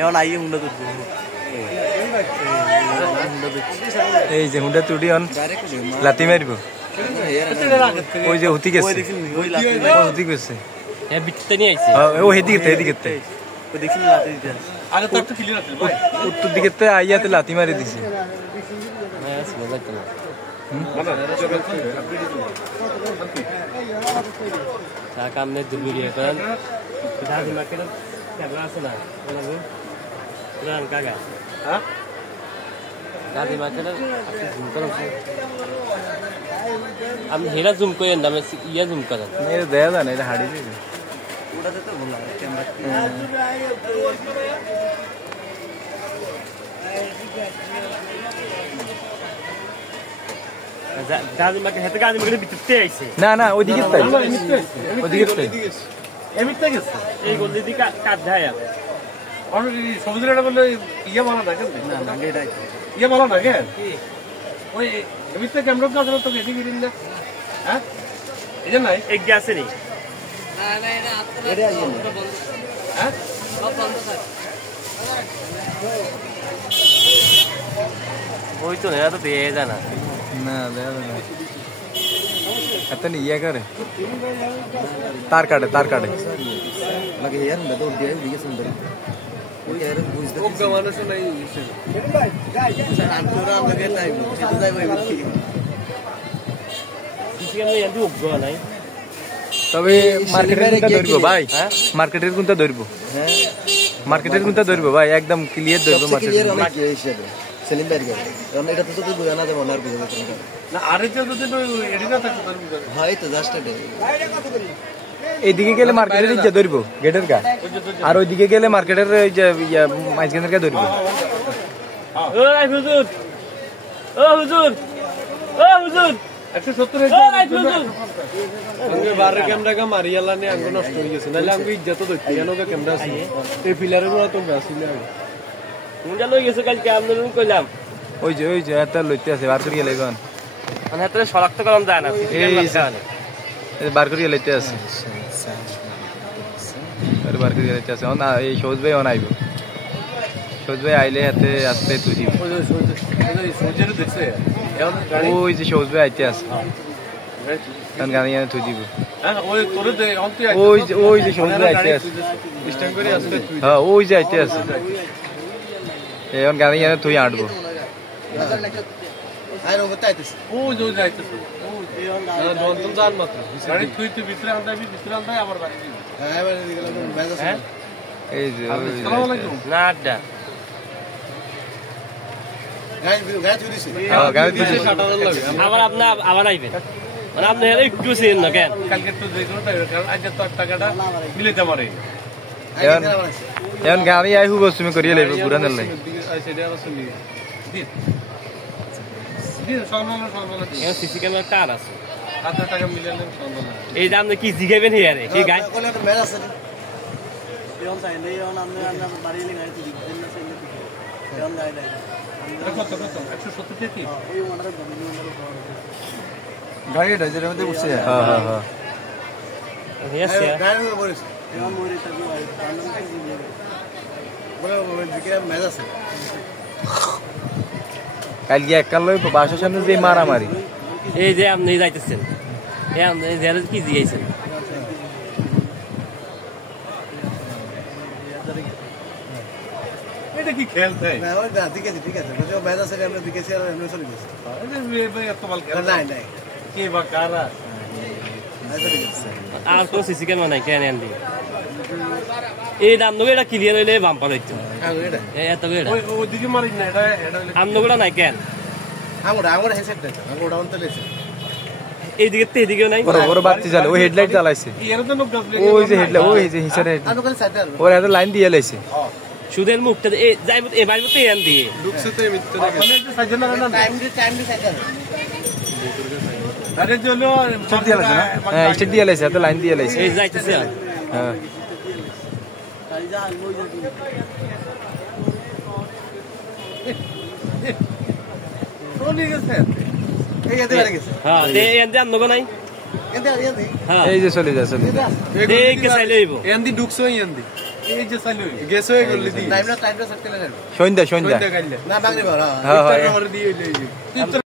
এখন আইয়ে হুন্ডা তুলবো এই যে হুন্ডা তুড়ি অন লাতি মারিব ওই যে হুতি গেছে হুতি গেছে ও হেদিকে উত্তর দিকে আইয়াতে লাতি মারি দিছে কামনে দুর্বি এখন দাদি মার্কেটের ক্যামেরা আছে না পুরান কাকা হ্যাঁ দাদি মার্কেটের জুম করো আমি হেরা জুম করেন না আমি ইয়া জুম করেন এটা দেয়া যায় না এটা হাড়ি দিবে ওটাতে তো ভালো লাগে ক্যামেরা দাদি মার্কেট হেতে গাদি মার্কেটের ভিতরতে আইছে না না ওইদিকে তাই ওইদিকে তাই এমিতে গেছে এই গলি দিকে কাট দেয় অলরেডি সমুদ্রটা বলে ইয়া বলা না কেন না না এটা ইয়া বলা না কেন ওই এমিতে ক্যামেরা কাজ তো গেছি গিরিন না হ্যাঁ এই যে নাই এক গ্যাসে নি না না এটা আইছে হ্যাঁ সব বন্ধ স্যার ওই তো না তো দিয়ে জানা না দেয়া যায় না এত ইয়া করে তার কাটে লাগে यार मैं तो दिया दिखे सुंदर ওই यार বুঝতে ওগা মানুষ নাই স্যার আন্তরা লগে নাই সেটা যাই ওই কি সিসি ক্যামেরা এন্ড ওগা নাই তবে মার্কেটের কোনটা ধরবো ভাই মার্কেটের কোনটা ধরবো হ্যাঁ মার্কেটের কোনটা ধরবো ভাই একদম ক্লিয়ার ধরবো ক্লিয়ার মার্কেট অনেক হিসেবে সেলিম ভাই গেল কারণ এটা তো তুই বুঝা না দেব না আর বুঝা যাবে না আরে যদি এডিটা থাকতো তার বুঝা হয় তো জাস্ট এটা এইদিকে গেলে মার্কেটের যে ধরবো গেটের কা আর ওইদিকে গেলে মার্কেটের যে মাঝখানের কা ধরবো ওই হুজুর ও হুজুর 170 বারে ক্যামেরা কা মারিয়ালা নে আঙ্গ নষ্ট হয়ে গেছে নালে আঙ্গ ইজ্জত তো কেনো কা ক্যামেরা আছে এই পিলারে গুলো তো আসি না মুন্ডা লই গেছে কাল কেমন কইলাম ওই যে এত লইতে আছে বার করিয়ে লাইগন মানে এত শনাক্ত করন যায় না এই বার করিয়ে লইতে আছে আর বার করিয়ে লইতে আছে না এই সৌজ ভাই আইবো সৌজ ভাই আইলে হাতে আসতে তুই দিবি সোজের দেখছে ওই যে সৌজ ভাই আইতে আছে কারণ গাড়ি এনে তুই দিব হ্যাঁ ওই তোরে দে অন্তে ওই যে সৌজ ভাই আইতে আছে স্ট্যান্ড করে আসলে তুই হ্যাঁ ওই যে আইতে আছে এখন গাড়ি এনে তুই আঁটবো আই রো বতাইতেছ ও যে যাইতেছে ও না দন্তম জান মাত্র গাড়ি তুই তুই ভিতরে আনতাই আবার বাড়ি দিবি হ্যাঁ এবারে দিলাম মেজাজ হ্যাঁ এই যে আসসালামু আলাইকুম না আড্ডা গাড়ি চুরিছে গাড়ি দিছে কাটার লাগে আবার আপনি আবার আইবেন মানে আপনি একটু সেন না কেন কালকে তো যে কোনো কারণ আজ তো টাকাটা মিলাইতে পারে এখন গাড়ি আই হুব তুমি করিয়ে লাইব বুড়ানের লাই সেটা আবার শুনি দি দি সর্বনাশ এই সিসি ক্যামেরা কার আছে 1000 টাকা মিলালেন সর্বনাশ এই দাম কি জিগাবেন হিয়ারে কি গায় কোলে তো মেজ আছে এরকম চাই নেই এরকম আমরা বাড়ি নিয়ে গাড়ি তুলি দিন না সেই এরকম গাড়ি নাই কত 170 টাকা কি ওই ওনার গাড়িটা যেটা মধ্যে উঠছে হ্যাঁ হ্যাঁ হ্যাঁ হেসে গাড়ি বলিস এরকম মরে থাকি ভাই আনন্দ কি যাবে বলে দিকে মেজ আছে কালকে এককাল লই বাসার সামনে যে মারামারি এই যে আপনি যাইতেছেন এই আপনি জেলে কি জিগাইছেন এটা কি খেলতে না ওই না ঠিক আছে বলে মেজ আছে আমরা দিকেছি আর এমনি চলে গেছে এই ভাই এত মাল খেলা নাই নাই কি বা কারা আর তো সিসি ক্যামেরা নাই কেন আনবি এই দাম নগে এটা ক্লিয়ার হইলে বাম্পার হইতো এই এত গেড়া ওই ওদিকে মারিস না এটা আমনগুলা নাই কেন আমরা হেডসেট দেন আমরা অন তেলেছে এইদিকে তো এদিকেও নাই বড় বড় বাতি জ্বালে ওই হেডলাইট জ্বালাইছে এর তো লোক গাছ ওই যে হেডলাইট ওই যে হিসারে আর ওখানে সাইড আর ওর এত লাইন দিয়ে লাইছে সুদের মুখটা এই যাইব এ বাইরে তো এন দিয়ে ঢুকছে তো মিথ্যে মানে যে সাইজ না না টাইম দি সাইড আর আরে চলো স্টেট দিয়ে লাইছে না হ্যাঁ স্টেট দিয়ে লাইছে এত লাইন দিয়ে লাইছে এই যাইতেছে হ্যাঁ তাই যা ওই যা চলে গেছে এই এতে বেড়ে গেছে হ্যাঁ তে এন দিয়ে আমনগো নাই এতে হ্যাঁ এই যে চলে যা এই কে চাইলে হইব এন্দি ঢুকছো এন্দি এই যে চালু গেছ হয়ে গেল দি টাইমটা সেট করে সন্ধ্যা গাইলে না বাংলি বড় হ্যাঁ হ্যাঁ দিয়ে